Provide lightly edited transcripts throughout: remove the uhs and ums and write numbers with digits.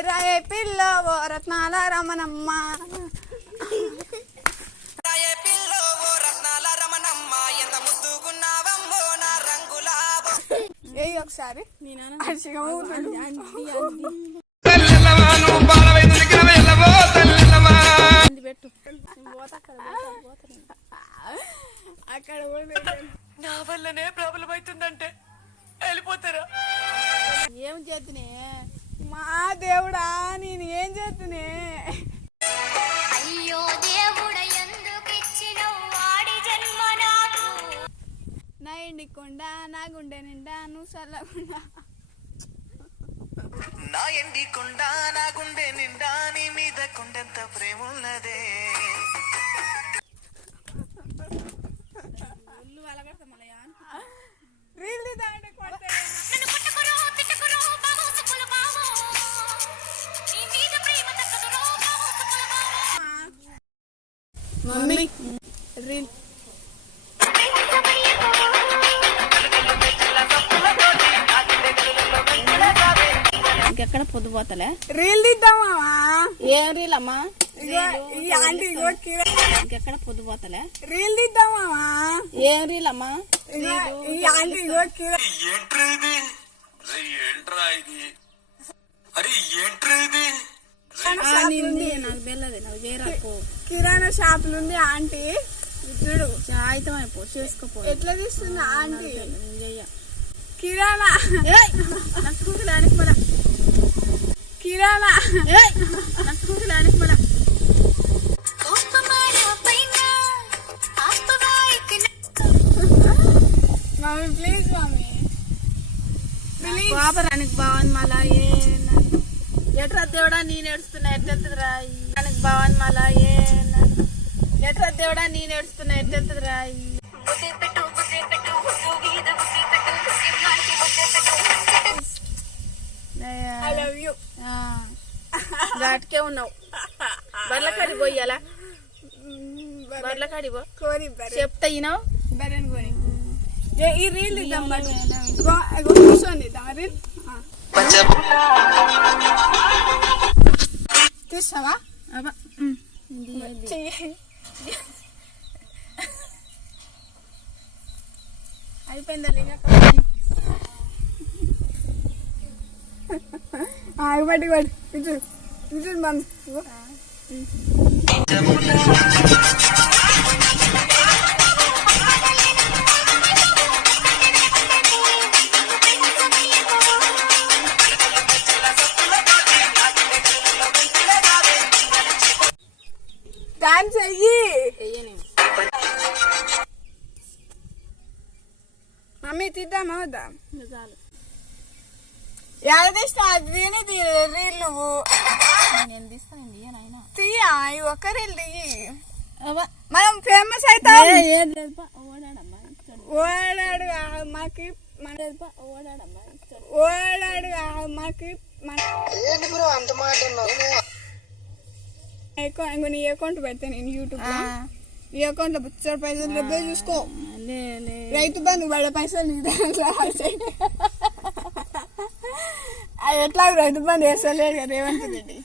రాయే పిల్ల ఓ రత్నాల రమణమ్మ రాయే పిల్ల ఓ రత్నాల రమణమ్మ ఎంత ముద్దుగున్నావమ్మో నా రంగుల ఏయ్ ఒకసారి నీ నాన్న హర్షిగా ఊతుడు తల్లెలవాను బాలవైదునికి వెళ్ళవో తల్లెలవా అంది పెట్టు పోత అక్కడ కూడా నా వల్లనే ప్రాబ్లం అవుతుందంటే వెళ్ళిపోతారా ఏం చేతునే మా దేవుడా నేను ఏం చేతునే అయ్యో దేవుడా ఎందుకు ఇచ్చినవు వాడి జన్మ నాకు నా ఎండి కొండ నా గుండె నిండా నువ్వు చల్లకుండా నా ఎండి కొండ నా గుండె నిండా నీ మీద కొండంత ప్రేమ ఉన్నదే మమ్మీ రీల్ ఇంకెక్కడ పొద్దుపోతలే రీల్ తీద్దామా ఏం రీల్ అమ్మా ఇంకెక్కడ పొద్దుపోతలే రీల్ తీద్దామా ఏం రీల్ అమ్మా నాకు తెలియదు నాకు వేరాకు కిరాణా షాపులు ఉంది ఆంటీ చూడు ఆయితం అయిపో చేసుకోపో ఎట్లా తీస్తుంది ఆంటీ చెయ్య కిరాణా నక్కులానికి మన కిరాణా నక్కులానికి మన మమ్మీ ప్లీజ్ మమ్మీ బాబరానికి బావని మళ్ళా ఎట్రా దేవుడా నేను ఏడుస్తున్నా ఎట్టెత్తదిరా బావని మళ్ళా ఎట్రా దేవుడా నేను ఏడుస్తున్నా ఎట్టెత్తదిరా ఐ లవ్ యూ ఘాట్కే ఉన్నావు బర్ల కాడి పోయాలా బర్ల కాడి పో కోరి చెప్తా ఈనావు బరెన్ కోరి ఈ రీల్ ఇద్దాం కూర్చొని ఇద్దాం రీల్ తీస్తావా అయిపోయిందా పట్టి పడి ఇటు మమ్మీ డాన్స్ అయ్యి మమ్మీ తీద్దామా వద్దా చాలు యాదీస్తా దీని రీల్ నువ్వు నేను తీస్తాను తీయా ఈ ఒక్క రీల్ తీయి మనం ఫేమస్ అవుతాం ఓడాడు మాకి ఓడాడు మాకి నీ అకౌంట్ పెడతా నేను యూట్యూబ్ లో ఈ అకౌంట్ లో బుచ్చర్ పైసలు డబ్బే చూసుకో రైతు బంధు పడే పైసలు ఎట్లా రైతు బంధు వేస్తలేడు కదా రేవంత్ రెడ్డి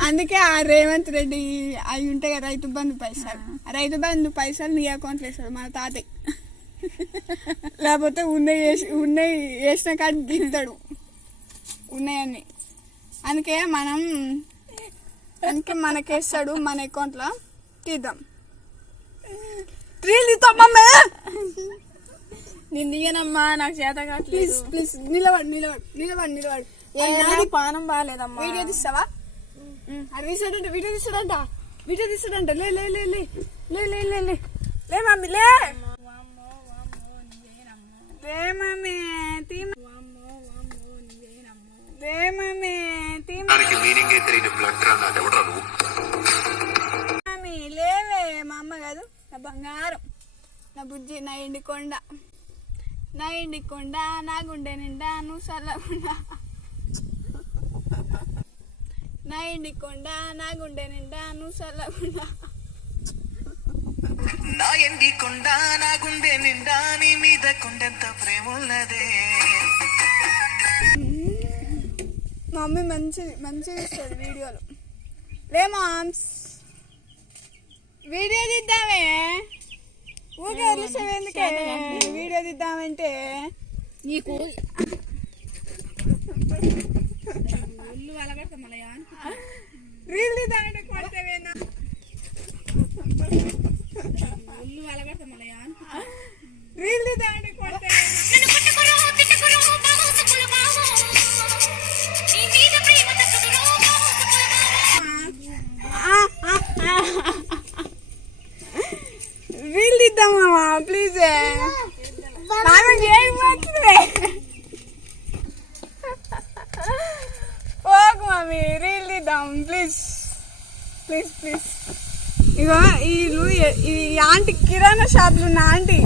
అందుకే ఆ రేవంత్ రెడ్డి అవి ఉంటాయి కదా రైతు బంధు పైసలు రైతు బంధు పైసలు నీ అకౌంట్ లో వేస్తాడు మన తాతయ్య లేకపోతే ఉన్నాయి వేసిన కాడికి దిగుతాడు ఉన్నాయని అందుకే మనకేస్తాడు మన అకౌంట్ లో తీద్దాం రీల్ తీద్దామమ్మా నేను దిగనమ్మా నాకు చేత ప్లీజ్ ప్లీజ్ నిలబడు పానం బాగాలేదమ్మా వీడియో తీస్తావా అది వీడియో తీస్తాడంట లే లే లే లే లే లే లే లే లే మమ్మీ లే లే మమ్మీ తీ లే మమ్మీ తీ మమ్మీ లేవే మా అమ్మ కాదు నా బంగారం నా బుజ్జి నా ఎండికొండ నా గుండె నిండా నువ్వు చల్లకుండా నా ఎండికొండ నా గుండె నిండా నువ్వు చల్లకుండా నా ఎండి కొండ నా గుండె నిండా నీ మీద కొండంత ప్రేమ ఉన్నదే మమ్మీ మంచిగా ఇస్తుంది వీడియోలు. లే మామ్స్ వీడియో తీద్దామే, ఊకే వదిలేసావు ఎందుకే? వీడియో తీద్దామంటే నీకు ఒళ్ళు అలగడతా మళ్ళీ రీల్ తీద్దామంటే కొడతావేనా? ఒళ్ళు అలగడతా మళ్ళీ రీల్ తీద్దామంటే కొడతావేనా? రీల్ తీద్దామా ప్లీజ్? ఓకే మమ్మీ రీల్ తీద్దాం ప్లీజ్ ప్లీజ్ ప్లీజ్. ఇగో వీళ్ళు ఈ ఆంటీ కిరాణా షాప్లు ఉన్న ఆంటీ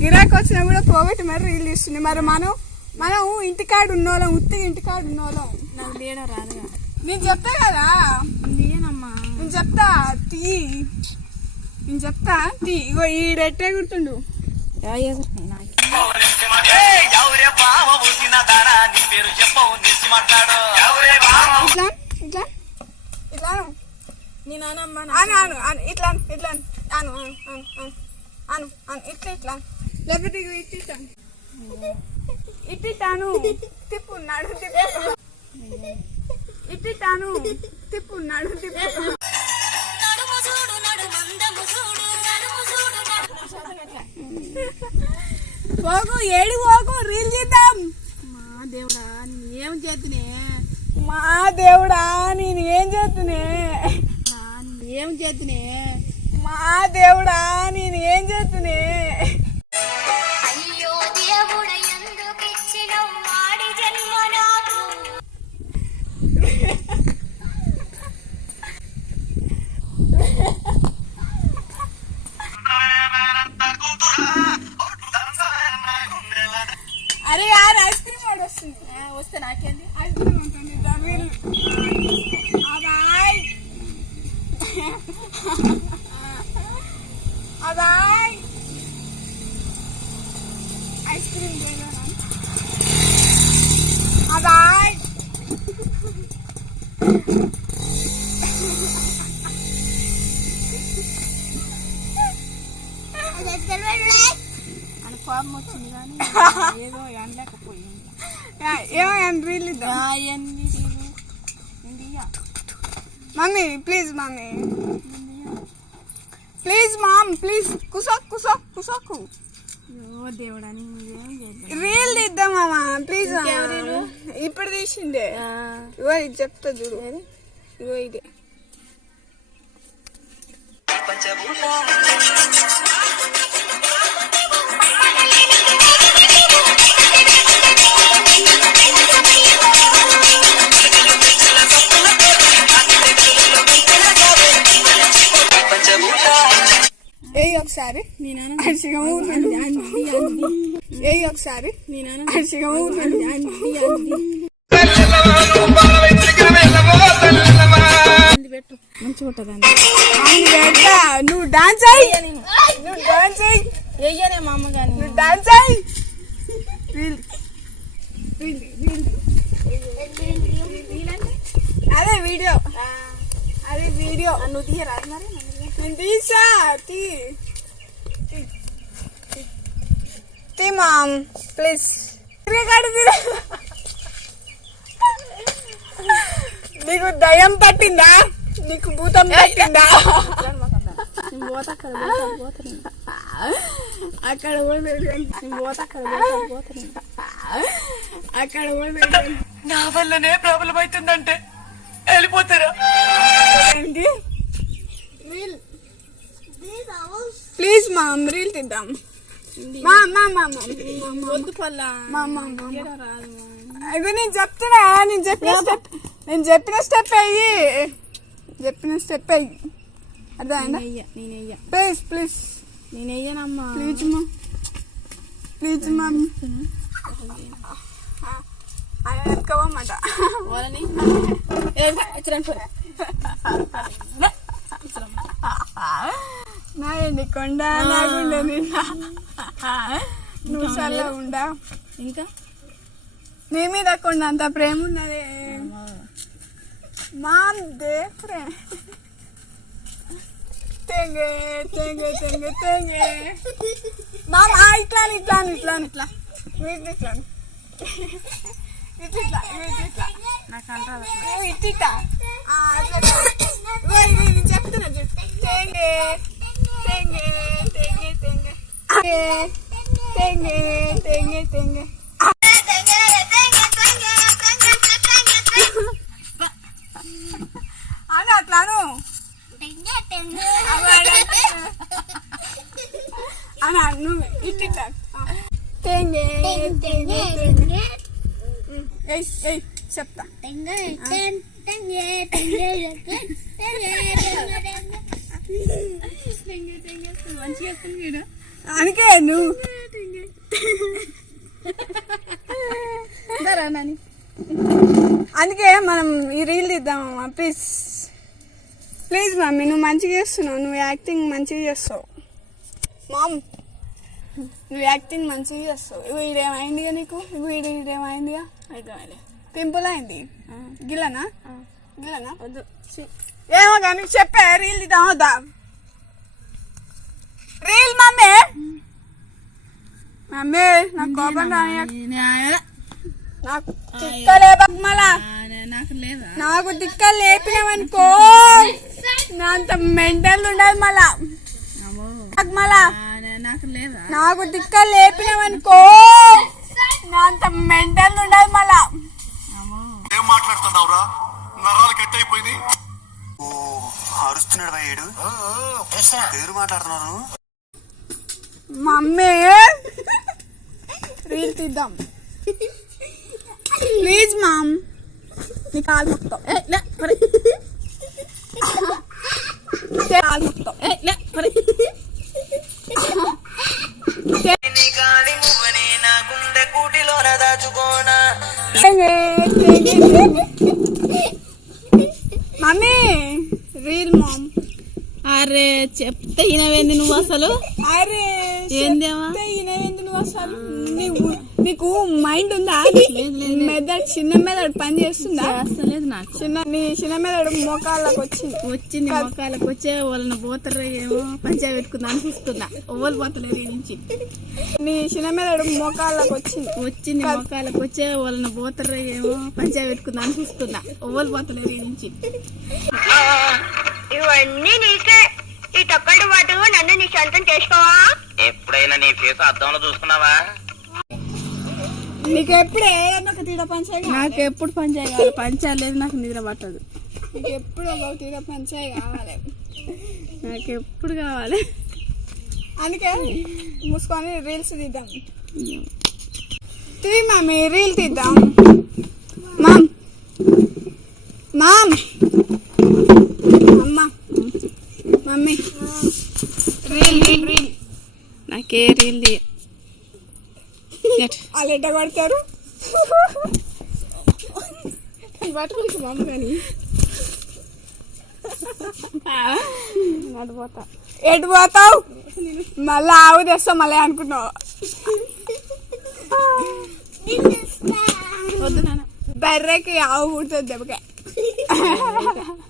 గిరాకి వచ్చినా కూడా పోగొట్టి మరి రీల్ తీస్తుంది. మరి మనం ఇంటికాడు ఉన్నోళ్ళం, ఉత్తిగా ఇంటికాడు ఉన్నోళ్ళం. నాకు లేడం రాదుగా. నేను చెప్తా కదా, నేనమ్మా నేను చెప్తా తీ, నేను చెప్తా తీ. ఇగో ఈడెట్టే గుర్తుండు. ఇట్లా ఇట్లా ఇట్లా నేను అనమ్మా ఇట్లా ఇట్లా అను అను అను ఇట్లా ఇట్లా, లేకపోతే ఇట్టిట్టాను తిప్పున్నాడు తిప్పు, ఇట్టిట్టాను తిప్పున్నాడు తిప్పు. పోకు ఏడు పోకు రీల్ చేద్దాం. మా దేవుడా నేను ఏం చేతునే, మా దేవుడా నేను ఏం చేస్తునే, ఏం చేతునే, మా దేవుడా నేను ఏం చేస్తునే. అయ్యో దేవుడ ఎందుకిచ్చినవు వాడి జన్మ నాకు. అరే యార్ ఐస్ క్రీమ్ వాడు వస్తుంది. వస్తే నాకేంది, ఐస్ క్రీమ్ ఉంటుంది అబాయ్ అబాయ్ ఐస్ క్రీమ్ అబాయ్. అని కోపం వచ్చింది కానీ ఏదో అనలేకపోయింది. ఏమైనా రీల్ ఇద్దాం mummy please, mummy please, mom please కుసోకు దేవుడా ఏం చేద్దాం, రీల్ తీద్దాం మామా ప్లీజ్. ఇప్పుడు తీసిండే ఇగో ఇది చెప్తా చూడు, ఇగో ఇదే. ఒకసారి హర్షిగా ఒకసారి హర్షిగా పెట్టు మంచిగా ఉంటుందండి. నువ్వు డాన్స్ అయ్యి, నువ్వు డాన్స్ అయ్యి, వెయ్యనే మా అమ్మ కానీ నువ్వు డాన్స్ అయ్యి. అదే వీడియో, అదే వీడియో. నువ్వు తీయరాదు మరి, నేను తీసా తీ మామ్ ప్లీజ్. నీకు దయ్యం పట్టిందా, నీకు భూతం పట్టిందా? అక్కడ నా వల్లనే ప్రాబ్లం అవుతుందంటే వెళ్ళిపోతారా? ప్లీజ్ మామ్ రీల్ తీద్దాం. వద్దు పల్లా అదే నేను చెప్తున్నా, నేను చెప్పిన స్టెప్ అయ్యి, అర్థమైందా? ప్లీజ్ ప్లీజ్ నేనయ్యానమ్మా, ప్లీజ్ మా ప్లీజ్ మమ్మీ ఎత్తుకోవమాట వాళ్ళని నా ఎండి కొండ నాగుండే నిన్న నువ్వు సల్లా ఉండా. ఇంకా నీ మీద కొండంత ప్రేమ ఉన్నది మామ్ దే ఫ్రెండ్ తెంగే తెంగే తెంగే తెంగే మామ ఇట్లా ఇట్లా ఇట్లా ఇట్లా వీటి ఇట్లా ఇట్లా ఇట్లా నాకు అంటారు ఇట్లా చెప్తున్నా తెంగే తెంగే తెంగే తెంగే తెంగే తెంగే తెంగే అని అట్లాను అన్నా నువ్వు ఇట్లా తెంగే తెంగే తెంగే ఏయ్ చెప్తా అందుకే నువ్వు నాని అందుకే మనం ఈ రీల్ తీద్దామమ్మా ప్లీజ్ ప్లీజ్ మమ్మీ నువ్వు మంచిగా చేస్తున్నావు నువ్వు యాక్టింగ్ మంచిగా చేస్తావు మామ్ నువ్వు యాక్టింగ్ మంచిగా చేస్తావు ఇవి ఇదేమైందిగా నీకు ఇవి ఇదేమైందిగా అయితే పింపుల్ అయింది గిల్లనా గిల్లనా వద్దు ఏమో కానీ చెప్పే రీల్ తీద్దాం వద్దా రీల్ మమ్మీ మమ్మీ నాకు కోపం రాని నాకు తిక్క లేపమలా నాకు లేదా నాకు తిక్క లేపినావనుకో నా అంత మెంటల్ ఉండదు మళ్ళా మళ్ళా నాకు లేదా నాకు తిక్క లేపినావనుకో నా అంత మెంటల్ ఉండదు మళ్ళా ఏం మాట్లాడుతున్నావురా నరాలు కట్ అయిపోయింది ఓ అరుస్తున్నాడు భయ్యాడు ఎవరు మాట్లాడుతున్నావు మమ్మీ రీల్ తీద్దాం ప్లీజ్ మామ్ నీ కాలు మొత్తం కాలు మొత్తం నీ గాలి మువ్వని నా గుండె కూటిలో దాచుకోనా మమ్మీ రీల్ మామ్ అరే చెప్తే ఈయనవేంది నువ్వు అసలు అరే ఏందేవా ఈయనవేంది నువ్వు అసలు నీకు మైండ్ ఉందా మెదడు చిన్న మెదడు పని చేస్తుందా అసలేదు నాకు నీ చిన్న మెదడు మోకాళ్ళకి వచ్చింది మొక్కలకు వచ్చే వాళ్ళని పోతారు ఏమో పంచాయతీ పెట్టుకుందాం చూస్తున్నా ఓళ్ళు పోతలేదు ఈ నుంచి నీ చిన్న మెదడు మోకాళ్ళకి వచ్చింది మొక్కలకు వచ్చే వాళ్ళని పోతారు ఏమో పంచాయతీ పెట్టుకుందాం చూస్తున్నా ఓళ్ళు పోతలేదు ఈ నుంచి ఇవన్నీ నీకే ఈ తొక్కటి వాటు నన్ను నీ సొంతం చేసుకోవా ఎప్పుడైనా నీ ఫేస్ అద్దంలో చూసుకున్నావా నీకు ఎప్పుడు ఏదన్నా ఒక తీడ పంచాయి నాకు ఎప్పుడు పంచాయతీ కావాలి పంచాయతీ లేదు నాకు నిద్ర పట్టదు నీకు ఎప్పుడు ఒక తీడ పంచాయి కావాలి నాకు ఎప్పుడు కావాలి అందుకే మూసుకొని రీల్స్ తీద్దాం తీ మమ్మీ రీల్ తీద్దాం మామ్ మామ్ అమ్మ మమ్మీ రీల్ రీల్ రీల్ నాకే రీల్ వాళ్ళు ఎట్ట కొడతారు పట్టుకోవచ్చు మమ్మ కానీ నడిపోతా ఎటు పోతావు మళ్ళీ ఆవు తెస్తావు మళ్ళీ అనుకున్నావు వద్దు నాన్న బర్రెకి ఆవు పుడుతుంది దెబ్బకాయ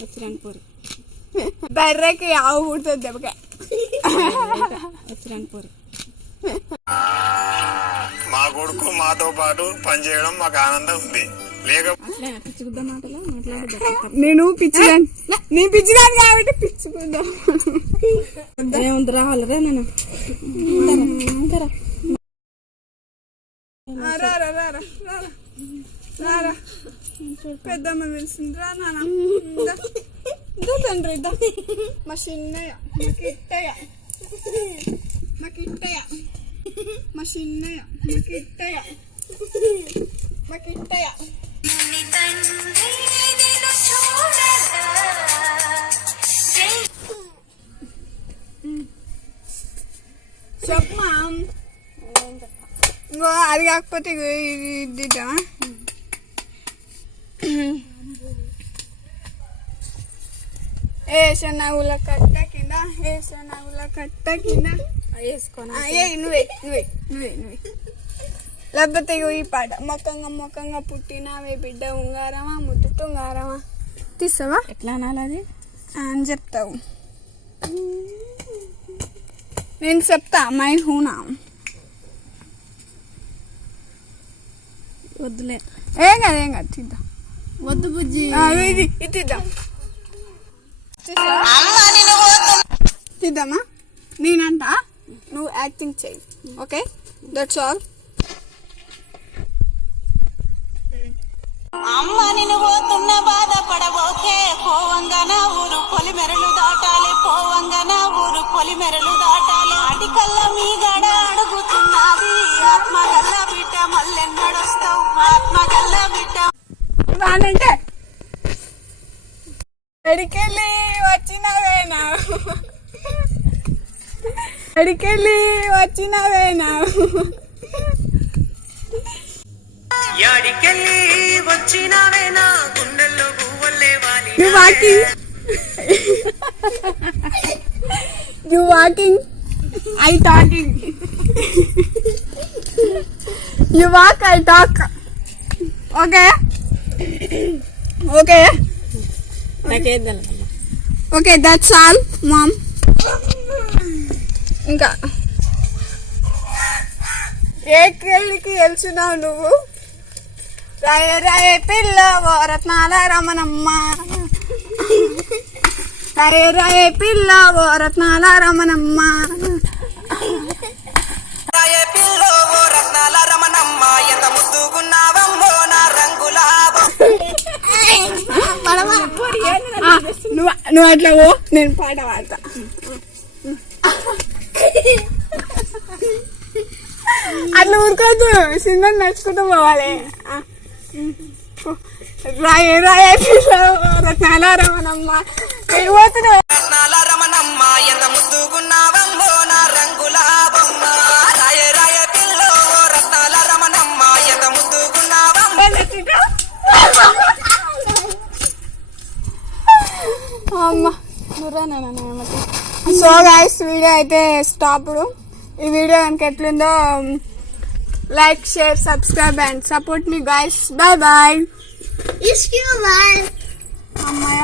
వచ్చిరాని పూరి బర్రెకి ఆవు పుడుతుంది దెబ్బకాయ వచ్చిరాని పూరి మా కొడుకు మాతో పాటు పనిచేయడం మాకు ఆనందం ఉంది లేక అట్లే పిచ్చుకుద్దా మాటలు మాట్లాడదు నేను పిచ్చిదాన్ని నీ పిచ్చిదాన్ని కాబట్టి పిచ్చుకుందాం ఏముంది రావాలరా నేను రారా పెద్దమ్మ పిలిచింది రా నాన్న తండ్రి మా చిన్నయ్య మా కిట్టయ్య మా కిట్టయ్య మా చిన్నయ్య మా కిట్టయ్య మా కిట్టయ్య చెప్పమా ఇంకో అది కాకపోతే ఇది ఏసనాగుల కట్ట కింద ఏసనాగుల కట్ట కింద వేసుకోనా నువ్వే నువ్వే నువ్వే నువ్వే లేకపోతే ఇగో ఈ పాట మొక్కంగా మొక్కంగా పుట్టినావే బిడ్డ ఉంగారమా ముద్దు తుంగారమా తీస్తావా ఎట్లా అనాలి అది అని చెప్తావు. నేను చెప్తా మై హూనా. వద్దులే ఏం కాదు తీద్దాం. వద్దు బుజ్జి. ఇది తీద్దాం. తీద్దామా? నేనంట నువ్వు యాక్టింగ్ చెయ్యి. Okay that's all. అమ్మ నిన్ను పోతున్న బాధపడబోకే పోవంగన ఊరు పొలిమెరలు దాటాలి పోవంగన ఊరు పొలిమెరలు దాటాలి అటికల్ల మీ గడ అడుగుతున్నది ఆత్మగల్ల బిడ్డ మళ్ళెన్నడొస్తావు ఆత్మగల్ల బిడ్డ బానంటే ఎడికెళ్ళి వచ్చినవేనా ఎడికెళ్ళి వచ్చినవేనా యాడికెళ్ళి వచ్చినావేనా గుండెల్లో గువ్వల్లే వాలి You walking? You walking? I talking. You walk, I talk. Okay? Okay? నాకేద్దాం Okay, that's all, mom. ఇంకా ఏ కేళ్ళకి వెళ్తున్నావు నువ్వు? రాయ రాయ పిల్ల ఓ రత్నాల రమణమ్మ, రాయ రాయ పిల్ల ఓ రత్నాల రమణమ్మ. రాయే పిల్లో ఓ రత్నాల రమణమ్మ ఎంత ముద్దుగున్నావమ్మో నా రంగుల నువ్వు అట్లా ఓ నేను పాట పాడతా. అట్లా ఊరుకోద్దు, సినిమా నడుచుకుంటూ పోవాలి. రాయ రాయ పిల్ల రత్నాల రమణమ్మ పోతున్నావు. రత్నాల రమణమ్మ ఎంత ముద్దుగున్నావమ్మో నా రంగుల బొమ్మ రాయే రాయే పిల్లో ఓ రత్నాల రమణమ్మ ఎంత ముద్దుగున్నావమ్మ. అమ్మ సో గైస్ వీడియో అయితే స్టాప్. ఈ వీడియో కనుక ఎట్లుందో like share subscribe and support మీ గైస్. Bye bye. అమ్మాయ